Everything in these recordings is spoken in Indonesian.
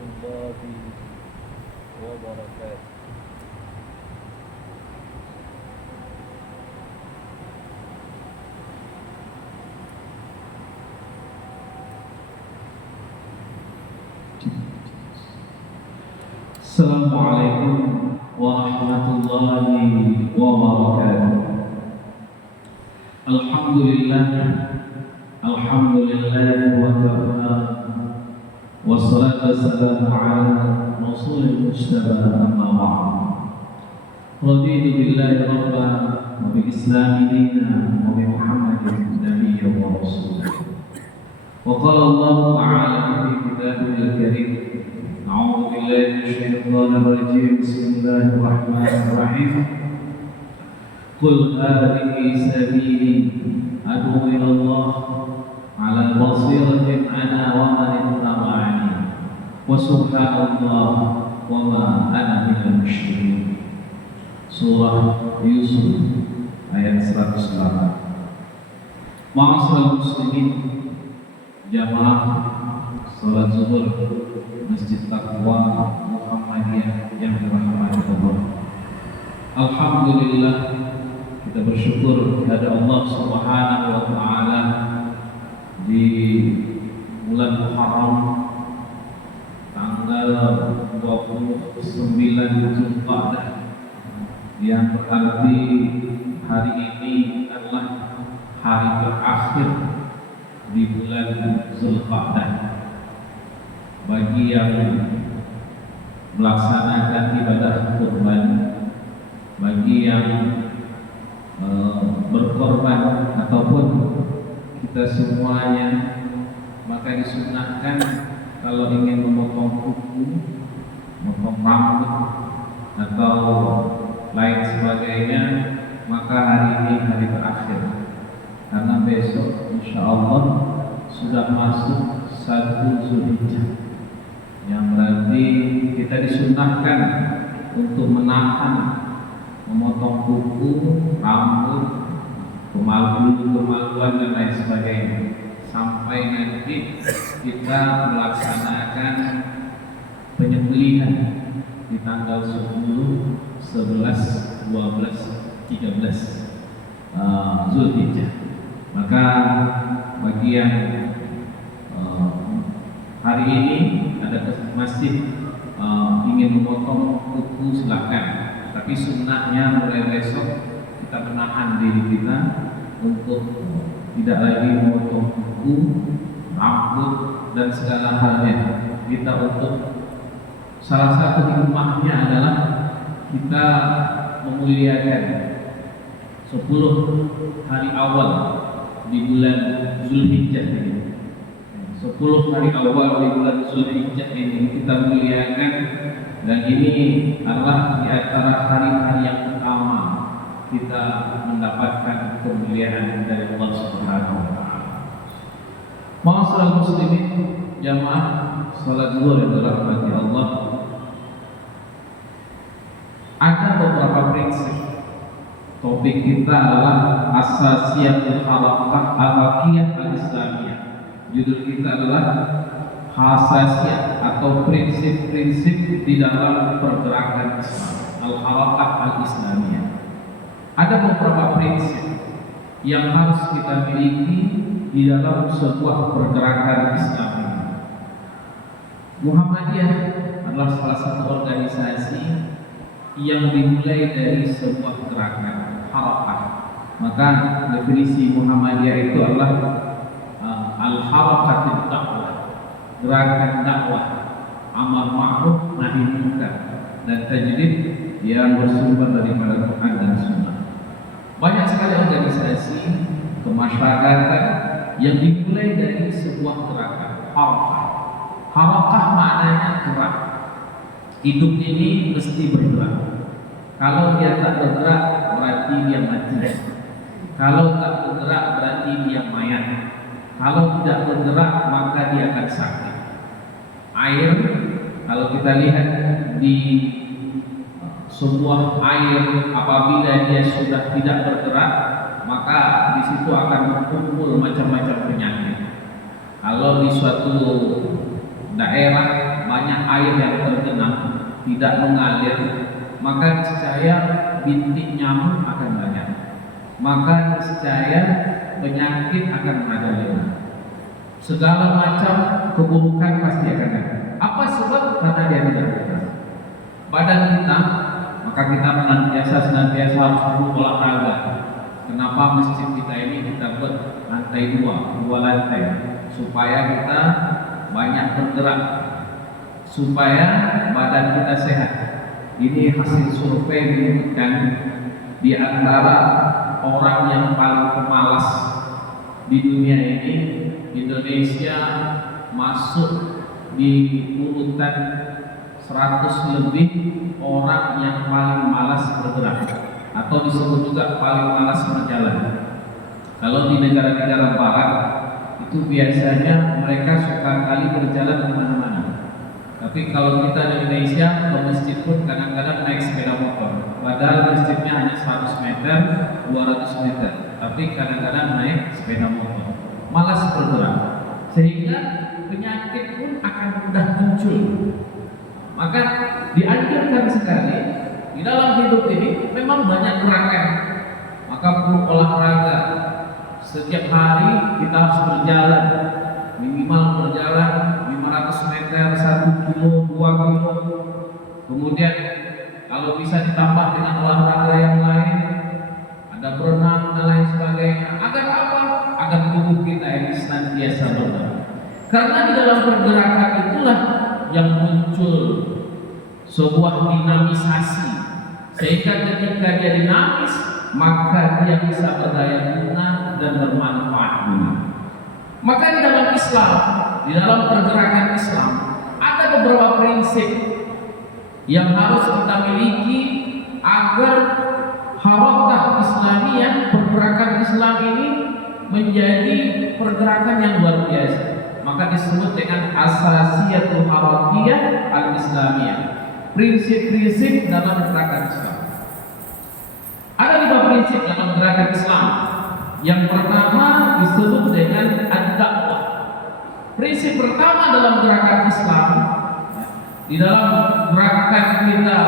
الله وبركاته. Assalamualaikum warahmatullahi wabarakatuh. Alhamdulillah wa kafa. Wassalatu wassalamu ala rasulil mujtaba, amma ba'd. Raditu billahi rabban wa bil islami dinan wa bi Muhammadin nabiyyan wa rasulah. Wa qala Allah ta'ala fi kitabihil karim: A'udzu billahi minasyaitonir rajim. Bismillahirrahmanirrahim. Qul hadhihi sabili ad'u ila Allah 'ala basiratin ana wa man ittaba'ani wa subhanallah wa ma ana minal musyrikin. Surah Yusuf ayat 108. Ma'asyiral muslimin, jamaah salat zuhur Masjid Taqwa Muhammadiyah yang dirahmati Allah. Alhamdulillah, kita bersyukur kepada Allah Subhanahu wa taala di bulan Muharram tanggal 29 Zulqa'dah, yang berarti hari ini adalah hari terakhir di bulan Zulqa'dah bagi yang melaksanakan ibadah kurban, bagi yang berkorban ataupun kita semuanya, maka disunahkan kalau ingin memotong kuku, memotong rambut atau lain sebagainya, maka hari ini hari terakhir, karena besok insya Allah sudah masuk 1 Zulhijjah, yang berarti kita disunahkan untuk menahan memotong kuku, rambut, kemaluan dan lain sebagainya, sampai nanti kita melaksanakan penyembelihan di tanggal 10, 11, 12, 13 Zulhijjah. Maka bagi yang hari ini ada ke masjid ingin memotong kuku, silakan. Tapi sunnahnya mulai besok kita menahan diri kita untuk tidak lagi memotong kuku, rambut dan segala halnya. Kita untuk salah satu hikmahnya adalah kita memuliakan 10 hari awal di bulan Zulhijjah ini. 10 hari awal di bulan Zulhijjah ini kita muliakan, dan ini adalah di antara hari-hari yang pertama kita mendapatkan kemuliaan dari Allah Subhanahu wa taala. Ma'asyiral muslimin, jamaah salat zuhur yang dirahmati Allah, ada beberapa prinsip. Topik kita adalah Asasiyatul Halaqah Al-Aqiyah Al-Islamiyah. Judul kita adalah Hasasiyah atau prinsip-prinsip di dalam pergerakan Islam, Al-Halaqah Al-Islamiyah. Ada beberapa prinsip yang harus kita miliki di dalam sebuah pergerakan Islam. Muhammadiyah adalah salah satu organisasi yang dimulai dari sebuah gerakan halaqah. Maka definisi Muhammadiyah itu adalah al-halaqatul dakwah, gerakan dakwah, amar ma'ruf nahi munkar dan tajdid yang bersumber daripada Quran dan Sunnah. Banyak sekali organisasi kemasyarakatan yang dimulai dari sebuah gerakan halaqah. Halaqah maknanya gerak. Hidup ini mesti bergerak. Kalau dia tak bergerak berarti dia mati. Kalau tak bergerak berarti dia mayat. Kalau tidak bergerak maka dia akan sakit. Air, kalau kita lihat di sebuah air, apabila dia sudah tidak bergerak, maka di situ akan berkumpul macam-macam penyakit. Kalau di suatu daerah banyak air yang tergenang, tidak mengalir, maka niscaya bintik nyamuk akan banyak, maka niscaya penyakit akan merajalela. Segala macam keburukan pasti akan ada. Apa sebab? Karena dia tidak ikhlas. Badan kita, maka kita senantiasa harus berolahraga. Kenapa masjid kita ini kita buat lantai dua lantai, supaya kita banyak bergerak, supaya badan kita sehat. Ini hasil survei menunjukkan di antara orang yang paling pemalas di dunia ini, Indonesia masuk di urutan 100 lebih orang yang paling malas bergerak, atau disebut juga paling malas berjalan. Kalau di negara-negara barat itu biasanya mereka suka kali berjalan kemana-mana. Tapi kalau kita di Indonesia ke masjid pun kadang-kadang naik sepeda motor. Padahal masjidnya hanya 100 meter, 200 meter. Tapi kadang-kadang naik sepeda motor. Malas bergerak. Sehingga penyakit pun akan mudah muncul. Maka dianjurkan sekali di dalam hidup ini memang banyak gerakan. Maka perlu olahraga. Setiap hari kita harus berjalan, minimal berjalan 500 meter, 1 kilo, 2 kilo. Kemudian kalau bisa ditambah dengan olahraga yang lain, ada berenang dan lain sebagainya. Agar apa? Agar tubuh kita ini senantiasa bergerak. Karena di dalam pergerakan itulah yang muncul sebuah dinamisasi. Sehingga ketika dia dinamis, maka dia bisa berdaya guna dan bermanfaat guna. Maka di dalam Islam, di dalam pergerakan Islam, ada beberapa prinsip yang harus kita miliki agar harakah Islamiyah, pergerakan Islam ini menjadi pergerakan yang luar biasa. Maka disebut dengan asasiyatul harakiyah al-Islamiyah, prinsip-prinsip dalam gerakan Islam. Ada 5 prinsip dalam gerakan Islam. Yang pertama disebut dengan ad-dakwah. Prinsip pertama dalam gerakan Islam, di dalam gerakan kita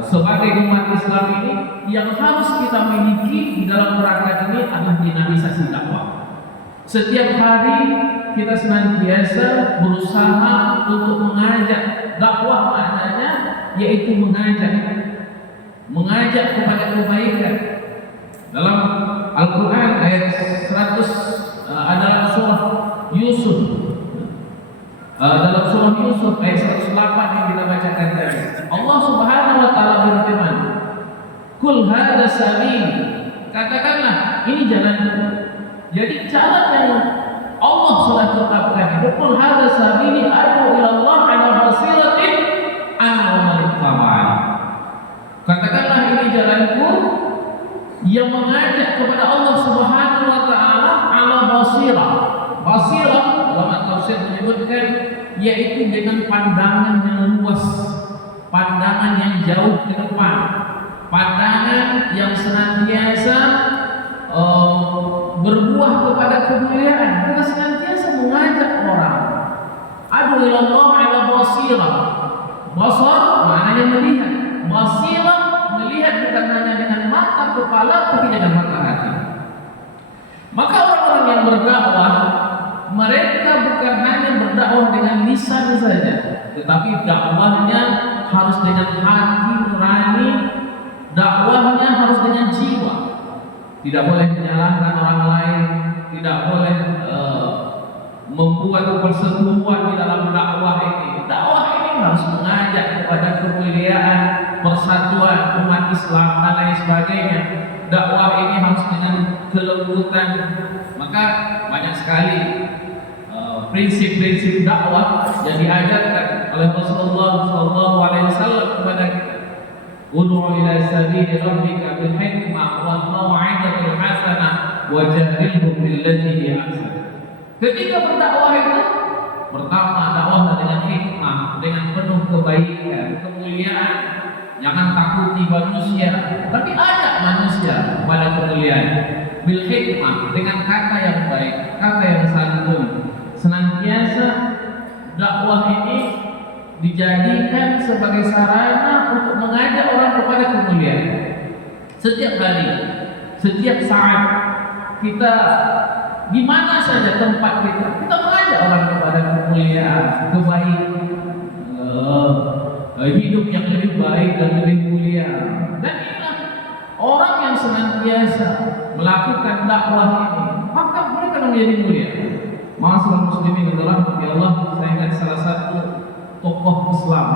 sebagai umat Islam ini, yang harus kita miliki di dalam gerakan ini adalah dinamisasi dakwah. Setiap hari kita senantiasa berusaha untuk mengajak. Dakwah maknanya yaitu mengajak kepada kebaikan. Dalam Al-Quran ayat 100 adalah surah Yusuf. Dalam surah Yusuf ayat 108 yang kita bacakan tadi, Allah Subhanahu wa taala berfirman, "Qul hadza sabil." Katakanlah ini jalan. Jadi jalan yang Allah sudah tetapkan. Qul hadza sabili ad'u ila Allah 'ala basiratin ana wa man ittaba'ani. Katakanlah ini jalanku yang mengajak kepada Allah Subhanahu wa taala ala basirah. Basirah ulama tafsir menyebutkan yaitu dengan pandangan yang luas, pandangan yang jauh ke depan, pandangan yang senantiasa berbuah kepada kemuliaan. Kita senantiasa mengajak orang. Adu ila Allah ala basirah. Basar maknanya melihat. Basirah melihat bukan hanya dengan mata kepala tapi dengan mata hati. Maka orang-orang yang berdakwah, mereka bukan hanya berdakwah dengan lisan saja, tetapi dakwahnya harus dengan hati nurani, dakwahnya harus dengan jiwa. Tidak boleh menyalahkan orang lain, tidak boleh membuat perseteruan di dalam dakwah ini. Dakwah ini harus mengajak kepada kemuliaan, persatuan umat Islam dan lain sebagainya. Dakwah ini harus dengan kelembutan. Maka banyak sekali prinsip-prinsip dakwah yang diajarkan oleh Rasulullah SAW kepada kita. Ud'u ila sabili rabbika bil hikmah wal mau'izatil hasanah wajadilhum billati hi ahsan. Ketika berdakwah itu, pertama dakwah dengan hikmah, dengan penuh kebaikan, kemuliaan. Jangan takuti manusia, tapi ajak manusia pada kemuliaan. Bil hikmah, dengan kata yang baik, kata yang santun. Senantiasa dakwah ini dijadikan sebagai sarana untuk mengajak orang kepada kemuliaan. Setiap hari, setiap saat kita di mana saja tempat kita mengajak orang kepada kemuliaan, kebaikan, hidup yang lebih baik dan lebih mulia. Dan inilah orang yang senantiasa melakukan dakwah ini, maka mereka menjadi mulia. Ma'asyiral muslimin adalah Allah, saya ingat salah satu tokoh Islam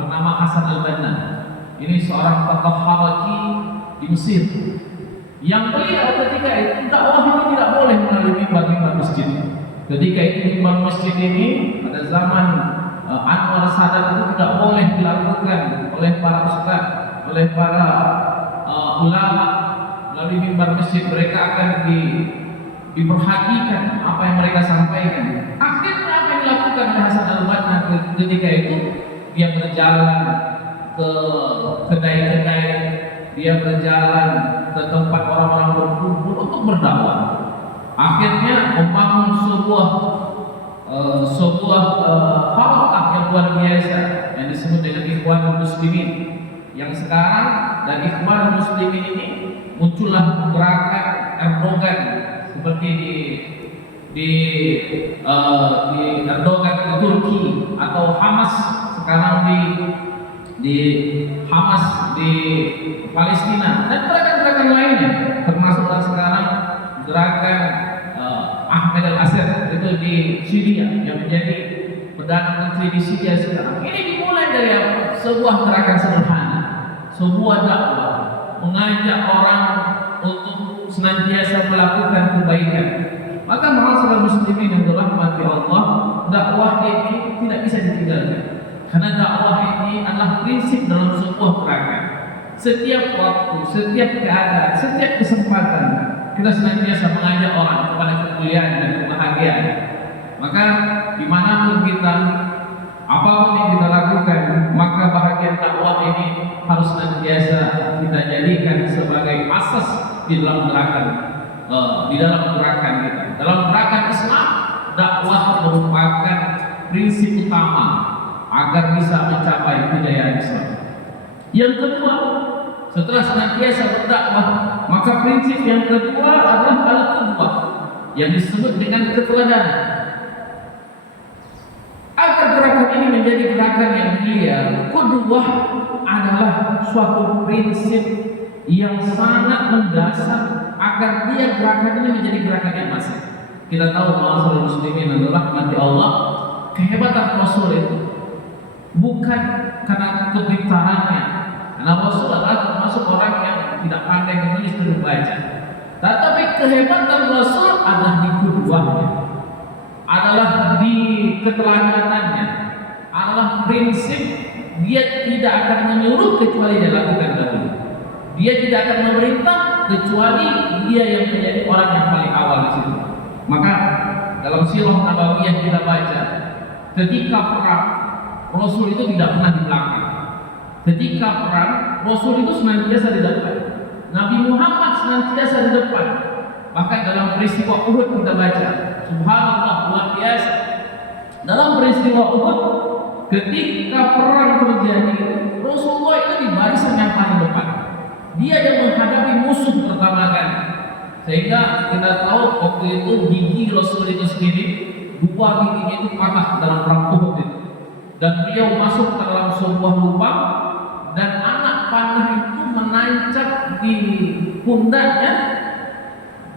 bernama Hasan al-Banna. Ini seorang tokoh Haraki di Mesir, yang beliau ketika itu dakwah ini tidak boleh melalui mimbar masjid. Ketika itu mimbar masjid ini pada zaman Anwar Sadat itu tidak boleh dilakukan oleh para ustaz, oleh para ulama melalui mimbar masjid. Mereka akan diperhatikan apa yang mereka sampaikan. Akhirnya apa yang dilakukan oleh Hasan al-Banna ketika itu, dia berjalan ke kedai-kedai, dia berjalan ke tempat orang-orang berkumpul untuk berdakwah. Akhirnya membangun sebuah harakah yang luar biasa yang disebut dengan Ikhwanul Muslimin. Yang sekarang dari Ikhwanul Muslimin ini muncullah gerakan Erdogan, seperti di Erdogan di Turki, atau Hamas sekarang di Hamas di Palestina, dan gerakan-gerakan lainnya, termasuk sekarang gerakan Ahmed al-Assad itu di Syria yang menjadi perdana menteri di Syria sekarang. Ini dimulai dari sebuah gerakan sederhana, sebuah dakwah, mengajak orang untuk senantiasa melakukan kebaikan. Maka ma'asyiral muslimin yang dirahmati Allah, dakwah ini tidak bisa ditinggalkan. Karena dakwah ini adalah prinsip dalam sebuah gerakan. Setiap waktu, setiap keadaan, setiap kesempatan kita senantiasa mengajak orang kepada kemuliaan dan kebahagiaan. Maka dimanapun kita, apapun yang kita lakukan, maka bahagian dakwah ini harus senantiasa kita jadikan sebagai asas di dalam gerakan kita. Dalam gerakan Islam, dakwah merupakan prinsip utama agar bisa mencapai kejayaan Islam. Yang kedua, setelah senantiasa berdakwah, maka prinsip yang kedua adalah al-qudwah, yang disebut dengan keteladanan. Agar gerakan ini menjadi gerakan yang mulia, qudwah adalah suatu prinsip yang sangat mendasar agar gerakan ini menjadi gerakan yang masif. Kita tahu ma'asyiral muslimin adalah mati Allah, kehebatan Rasul itu bukan karena kepintarannya, karena Rasul adalah termasuk orang yang tidak pandai menulis dan membaca. Tetapi kehebatan Rasul adalah di qudwahnya, adalah di keteladanannya, adalah prinsip dia tidak akan menyuruh kecuali dia lakukan dahulu. Dia tidak akan memerintah kecuali dia yang menjadi orang yang paling awal di situ. Maka dalam Sirah Nabawiyah kita baca, ketika perang Rasul itu tidak pernah di belakang. Ketika perang Rasul itu senantiasa di depan. Nabi Muhammad senantiasa di depan. Bahkan dalam peristiwa Uhud kita baca, subhanallah, luar biasa. Dalam peristiwa Uhud, ketika perang terjadi, Rasulullah itu di barisan yang paling depan. Dia yang menghadapi musuh pertama kali. Sehingga kita tahu waktu itu gigi Rasul itu sendiri, dua giginya itu patah dalam perang Uhud itu. Dan beliau masuk ke dalam sebuah lubang, dan anak panah itu menancap di pundaknya.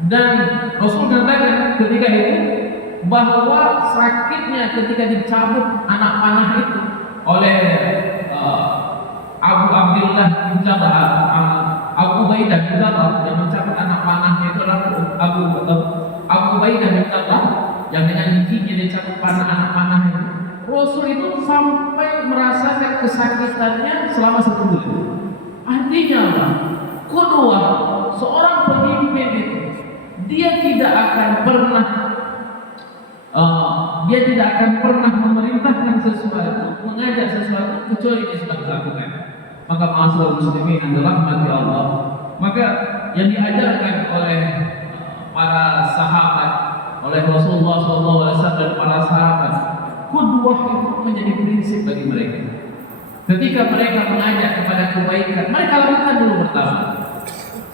Dan Rasul mengatakan ketika itu bahwa sakitnya ketika dicabut anak panah itu oleh Abu Abdullah bin Jarrah, Abu Ubaidah bin Jarrah, yang mencabut anak panahnya itu adalah Abu Ubaidah bin Jarrah, yang dengan giginya dicabut anak panah itu. Rasul itu sampai merasakan kesakitannya selama 1 bulan. Artinya apa? Kedua, seorang pemimpin itu dia tidak akan pernah memerintahkan sesuatu, mengajak sesuatu kecuali dia sudah melakukan. Maka ma'asyiral muslimin adalah mati Allah. Maka yang diajarkan oleh para sahabat, oleh Rasulullah SAW dan para sahabat, qudwah itu menjadi prinsip bagi mereka. Ketika mereka mengajak kepada kebaikan, mereka lakukan dulu pertama.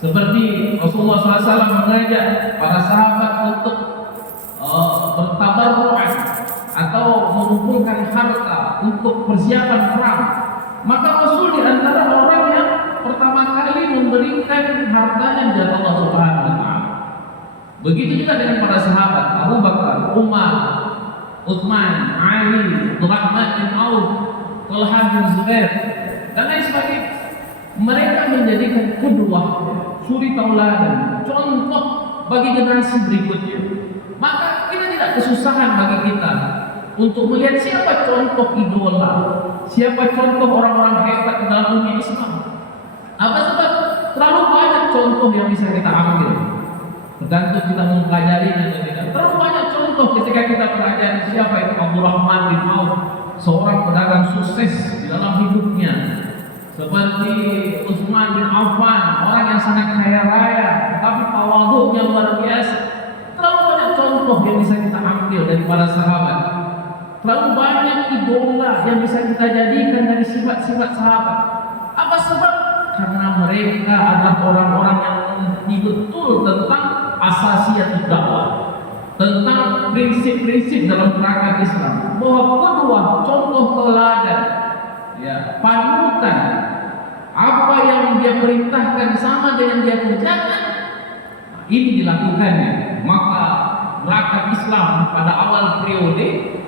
Seperti Rasulullah SAW mengajak para sahabat untuk bertabarru'an atau mengumpulkan harta untuk persiapan perang. Maka Rasul di antara orang yang pertama kali memberikan hartanya kepada Allah Subhanahu wa taala. Begitu juga dengan para sahabat Abu Bakar, Umar, Utsman, Ali, Abdurrahman bin Auf, Talha bin Zubair dan lain sebagainya. Mereka menjadikan qudwah, suri tauladan, contoh bagi generasi berikutnya. Maka kita tidak kesusahan bagi kita untuk melihat siapa contoh idola, siapa contoh orang-orang hebat dalam dunia Islam. Apa sebab terlalu banyak contoh yang bisa kita ambil. Tergantung kita mempelajari atau tidak. Terlalu banyak contoh ketika kita pelajari siapa itu Abdurrahman bin Auf, seorang pedagang sukses di dalam hidupnya. Seperti Utsman bin Affan, orang yang sangat kaya raya, tapi tawadhu'nya luar biasa. Terlalu banyak contoh yang bisa kita ambil dari para sahabat. Terlalu banyak idola yang bisa kita jadikan dari sifat-sifat sahabat. Apa sebab? Karena mereka adalah orang-orang yang mengerti betul tentang asasiyat dakwah, tentang prinsip-prinsip dalam gerakan Islam, bahwa qudwah, contoh teladan, ya, panutan, apa yang dia perintahkan sama dengan dia kerjakan, ini dilakukannya. Maka gerakan Islam pada awal periode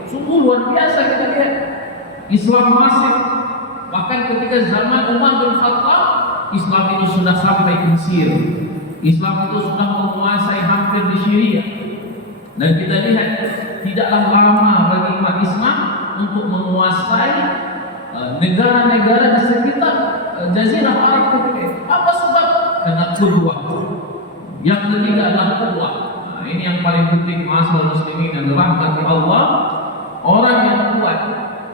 sungguh luar biasa kita lihat. Islam masif, bahkan ketika zaman Umar bin Khattab, Islam itu sudah sampai ke Mesir. Islam itu sudah menguasai hampir di Syria. Dan kita lihat tidaklah lama bagi umat Islam untuk menguasai negara-negara di sekitar Jazirah Arab ketika itu. Apa sebab? Karena qudwah. Yang ketiga adalah qudwah. Nah, ini yang paling penting, masalah muslimin yang dirahmati Allah, orang yang kuat,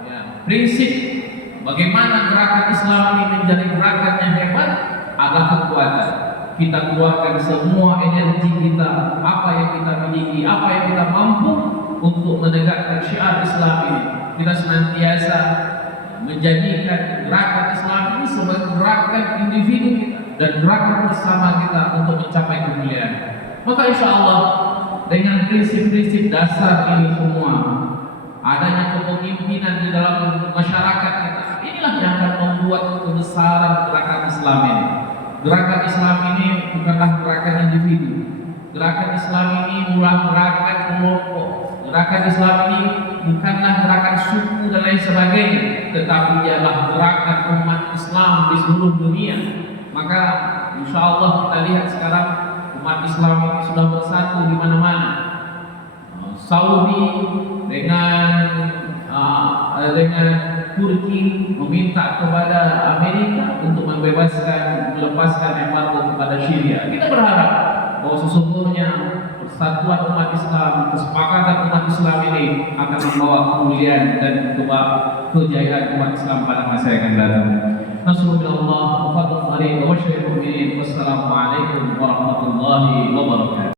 ya, prinsip bagaimana gerakan Islam ini menjadi gerakan yang hebat adalah kekuatan. Kita keluarkan semua energi kita, apa yang kita miliki, apa yang kita mampu untuk menegakkan syiar Islam ini. Kita senantiasa menjadikan gerakan Islam ini sebagai gerakan individu kita dan gerakan bersama kita untuk mencapai kemuliaan. Maka insya Allah dengan prinsip-prinsip dasar ini semua, adanya kepemimpinan di dalam masyarakat kita, inilah yang akan membuat kebesaran gerakan Islam ini. Gerakan Islam ini bukanlah gerakan individu. Gerakan Islam ini bukanlah gerakan kelompok. Gerakan Islam ini bukanlah gerakan suku dan lain sebagainya, tetapi ialah gerakan umat Islam di seluruh dunia. Maka insya Allah kita lihat sekarang umat Islam ini sudah bersatu di mana-mana. Saudi dengan Turki meminta kepada Amerika untuk melepaskan embargo kepada Syria. Kita berharap bahwa sesungguhnya persatuan umat Islam, kesepakatan umat Islam ini akan membawa kemuliaan dan kejayaan umat Islam pada masa yang akan datang. Nasrullah wa fadl wa syariful mu'minin. Wassalamualaikum warahmatullahi wabarakatuh.